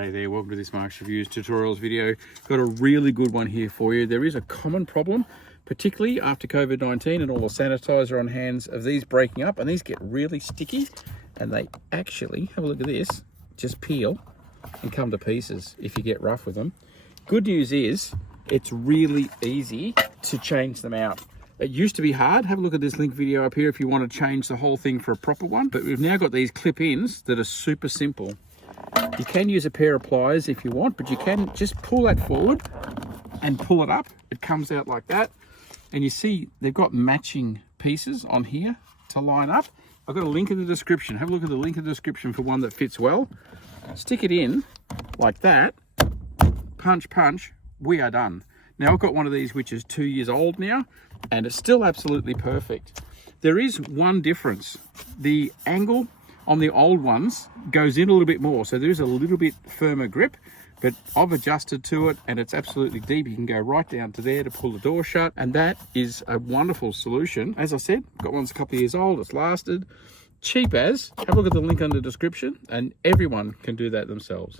G'day there, welcome to this Mark's Reviews tutorials video. Got a really good one here for you. There is a common problem, particularly after COVID-19 and all the sanitizer on hands, of these breaking up, and these get really sticky and they actually, have a look at this, just peel and come to pieces if you get rough with them. Good news is it's really easy to change them out. It used to be hard. Have a look at this link video up here if you want to change the whole thing for a proper one, but we've now got these clip-ins that are super simple. You can use a pair of pliers if you want, but you can just pull that forward and pull it up. It comes out like that. And you see they've got matching pieces on here to line up. I've got a link in the description. Have a look at the link in the description for one that fits well. Stick it in like that. Punch, punch. We are done. Now I've got one of these which is 2 years old now, and it's still absolutely perfect. There is one difference. The angle on the old ones goes in a little bit more, so there's a little bit firmer grip, but I've adjusted to it and it's absolutely deep. You can go right down to there to pull the door shut, and that is a wonderful solution. As I said, got one's a couple of years old, it's lasted. Cheap as, have a look at the link in the description, and everyone can do that themselves.